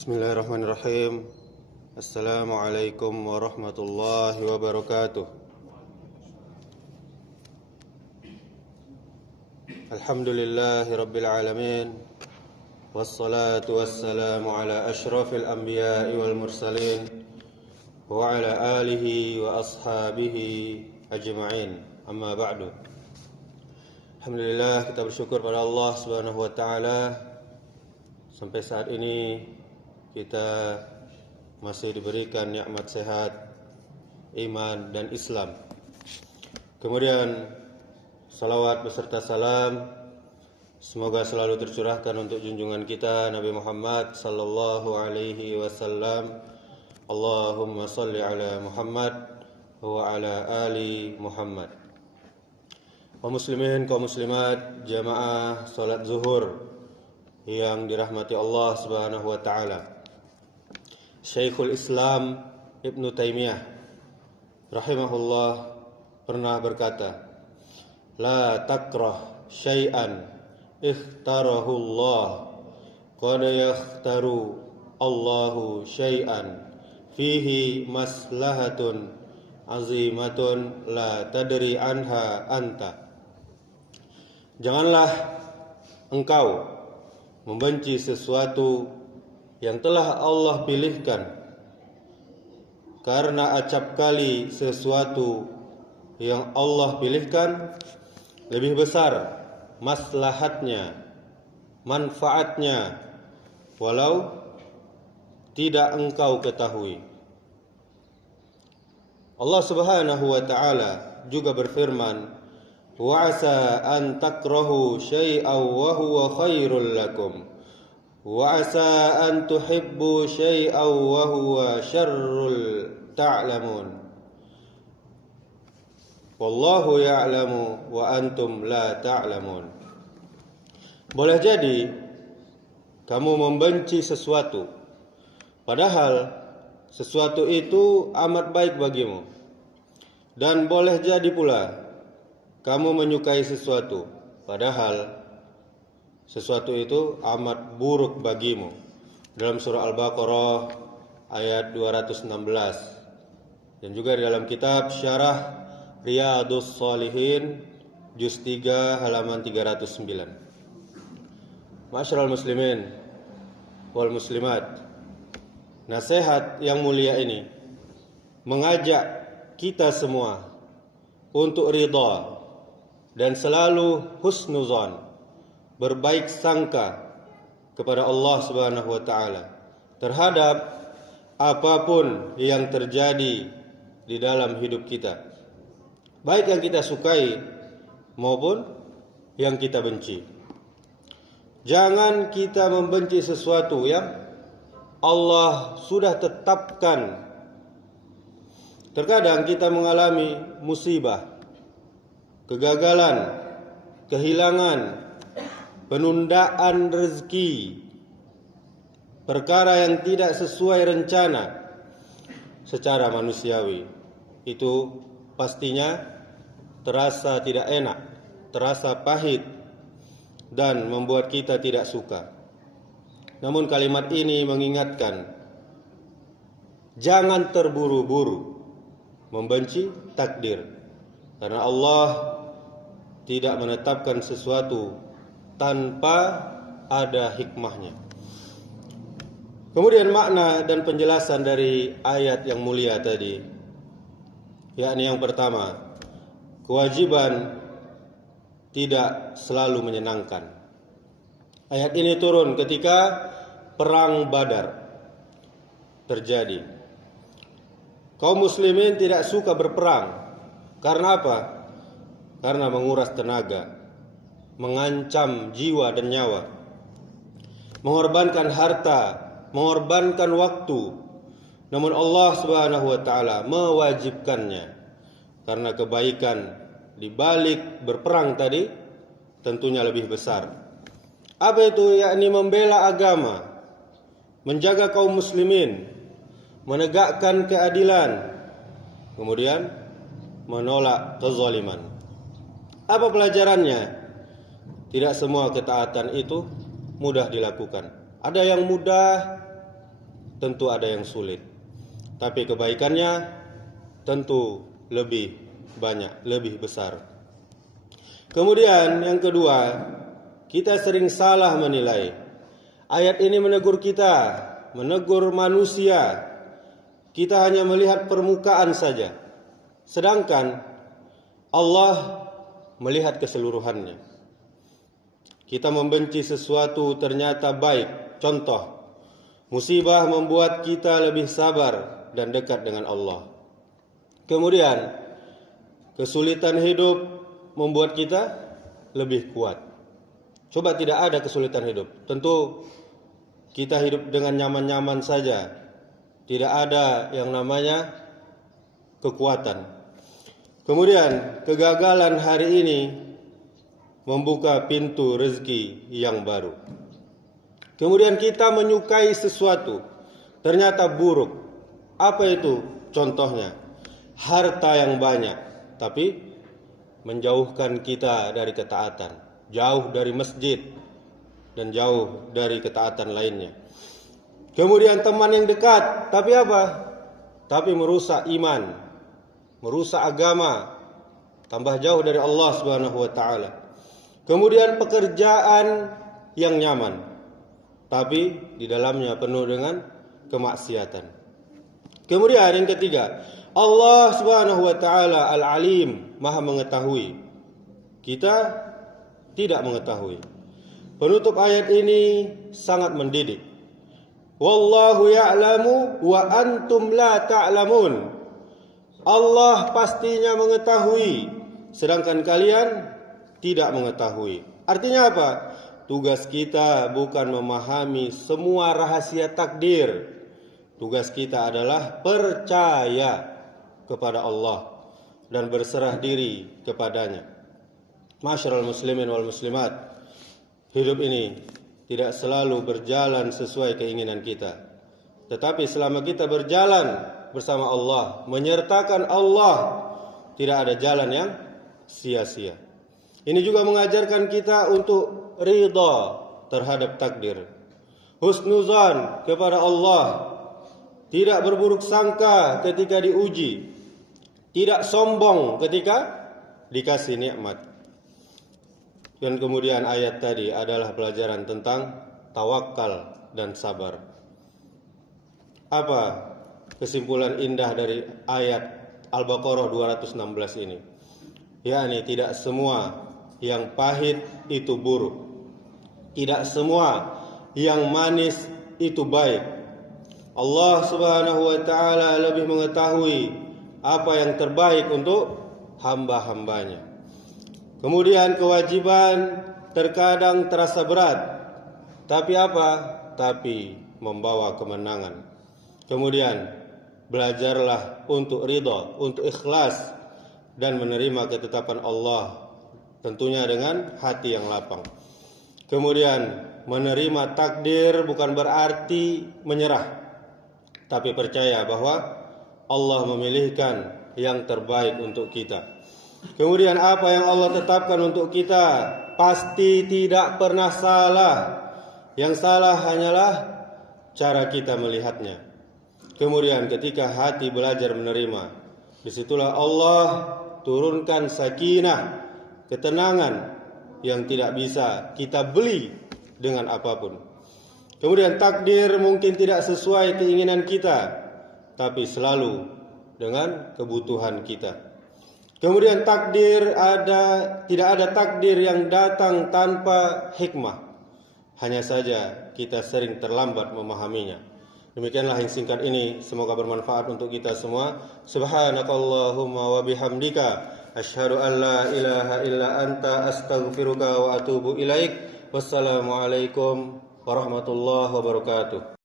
Bismillahirrahmanirrahim. Assalamualaikum warahmatullahi wabarakatuh. Alhamdulillahi rabbil alamin. Wassalatu wassalamu ala ashrafil anbiya'i wal mursalin wa ala alihi wa ashabihi ajma'in. Amma ba'du. Alhamdulillah, kita bersyukur pada Allah Subhanahu wa taala sampai saat ini kita masih diberikan nikmat sehat, iman dan Islam. Kemudian salawat beserta salam semoga selalu tercurahkan untuk junjungan kita Nabi Muhammad sallallahu alaihi wasallam. Allahumma salli ala Muhammad wa ala ali Muhammad. Kaum muslimin, kaum muslimat, jamaah salat zuhur yang dirahmati Allah Subhanahu wa taala. Syekhul Islam Ibnu Taimiyah rahimahullah pernah berkata, "La takrah syai'an ikhtarahu Allah, qad yakhtaru Allahu syai'an fihi maslahatun azimatun la tadri anha anta." Janganlah engkau membenci sesuatu yang telah Allah pilihkan, karena acap kali sesuatu yang Allah pilihkan lebih besar maslahatnya, manfaatnya, walau tidak engkau ketahui. Allah Subhanahu wa taala juga berfirman, "Wa 'asa an takrahu syai'an wa huwa khairul lakum. Wa 'asa an tuhibbu syai'an wa huwa syarrul ta'lamun. Wallahu ya'lamu wa antum la ta'lamun." Boleh jadi kamu membenci sesuatu, padahal sesuatu itu amat baik bagimu. Dan boleh jadi pula kamu menyukai sesuatu, padahal sesuatu itu amat buruk bagimu. Dalam surah Al-Baqarah ayat 216 dan juga di dalam kitab Syarah Riyadhus Shalihin juz 3 halaman 309. Ma'asyiral muslimin wal muslimat, nasihat yang mulia ini mengajak kita semua untuk ridha dan selalu husnuzan, berbaik sangka kepada Allah Subhanahu wa taala terhadap apapun yang terjadi di dalam hidup kita, baik yang kita sukai maupun yang kita benci. Jangan kita membenci sesuatu yang Allah sudah tetapkan. Terkadang kita mengalami musibah, kegagalan, kehilangan, penundaan rezeki, perkara yang tidak sesuai rencana secara manusiawi. Itu pastinya terasa tidak enak, terasa pahit, dan membuat kita tidak suka. Namun kalimat ini mengingatkan, jangan terburu-buru membenci takdir, karena Allah tidak menetapkan sesuatu tanpa ada hikmahnya. Kemudian makna dan penjelasan dari ayat yang mulia tadi, yakni yang pertama, kewajiban tidak selalu menyenangkan. Ayat ini turun ketika perang Badar terjadi. Kaum muslimin tidak suka berperang. Karena apa? Karena menguras tenaga, mengancam jiwa dan nyawa, mengorbankan harta, mengorbankan waktu. Namun Allah Subhanahu wa taala mewajibkannya, karena kebaikan di balik berperang tadi tentunya lebih besar. Apa itu? Yakni membela agama, menjaga kaum muslimin, menegakkan keadilan, kemudian menolak kezaliman. Apa pelajarannya? Tidak semua ketaatan itu mudah dilakukan. Ada yang mudah, tentu ada yang sulit. Tapi kebaikannya tentu lebih banyak, lebih besar. Kemudian yang kedua, kita sering salah menilai. Ayat ini menegur kita, menegur manusia. Kita hanya melihat permukaan saja. Sedangkan Allah melihat keseluruhannya. Kita membenci sesuatu ternyata baik. Contoh, musibah membuat kita lebih sabar dan dekat dengan Allah. Kemudian, kesulitan hidup membuat kita lebih kuat. Coba tidak ada kesulitan hidup, tentu kita hidup dengan nyaman-nyaman saja. Tidak ada yang namanya kekuatan. Kemudian, kegagalan hari ini membuka pintu rezeki yang baru. Kemudian kita menyukai sesuatu, ternyata buruk. Apa itu contohnya? Harta yang banyak, tapi menjauhkan kita dari ketaatan. Jauh dari masjid dan jauh dari ketaatan lainnya. Kemudian teman yang dekat, tapi apa? Tapi merusak iman, merusak agama, tambah jauh dari Allah Subhanahu wa taala. Kemudian pekerjaan yang nyaman, tapi di dalamnya penuh dengan kemaksiatan. Kemudian yang ketiga, Allah Subhanahu wa taala Al-Alim, Maha mengetahui. Kita tidak mengetahui. Penutup ayat ini sangat mendidik. Wallahu ya'lamu wa antum la ta'lamun. Allah pastinya mengetahui, sedangkan kalian tidak mengetahui. Artinya apa? Tugas kita bukan memahami semua rahasia takdir. Tugas kita adalah percaya kepada Allah dan berserah diri kepadanya. Masyarul muslimin wal muslimat, hidup ini tidak selalu berjalan sesuai keinginan kita. Tetapi selama kita berjalan bersama Allah, menyertakan Allah, tidak ada jalan yang sia-sia. Ini juga mengajarkan kita untuk ridha terhadap takdir. Husnuzan kepada Allah. Tidak berburuk sangka ketika diuji. Tidak sombong ketika dikasih nikmat. Dan kemudian ayat tadi adalah pelajaran tentang tawakal dan sabar. Apa kesimpulan indah dari ayat Al-Baqarah 216 ini? yakni tidak semua yang pahit itu buruk, tidak semua yang manis itu baik. Allah Subhanahu wa taala lebih mengetahui apa yang terbaik untuk hamba-hambanya. Kemudian kewajiban terkadang terasa berat, tapi apa? Tapi membawa kemenangan. Kemudian belajarlah untuk ridha, untuk ikhlas dan menerima ketetapan Allah, tentunya dengan hati yang lapang. Kemudian menerima takdir bukan berarti menyerah, tapi percaya bahwa Allah memilihkan yang terbaik untuk kita. Kemudian apa yang Allah tetapkan untuk kita pasti tidak pernah salah. Yang salah hanyalah cara kita melihatnya. Kemudian ketika hati belajar menerima, disitulah Allah turunkan sakinah, ketenangan yang tidak bisa kita beli dengan apapun. Kemudian takdir mungkin tidak sesuai keinginan kita, tapi selalu dengan kebutuhan kita. Kemudian tidak ada takdir yang datang tanpa hikmah. Hanya saja kita sering terlambat memahaminya. Demikianlah yang singkat ini, semoga bermanfaat untuk kita semua. Subhanakallahumma wa bihamdika asyhadu an la ilaha illa anta astaghfiruka wa atubu ilaik. Wassalamualaikum warahmatullahi wabarakatuh.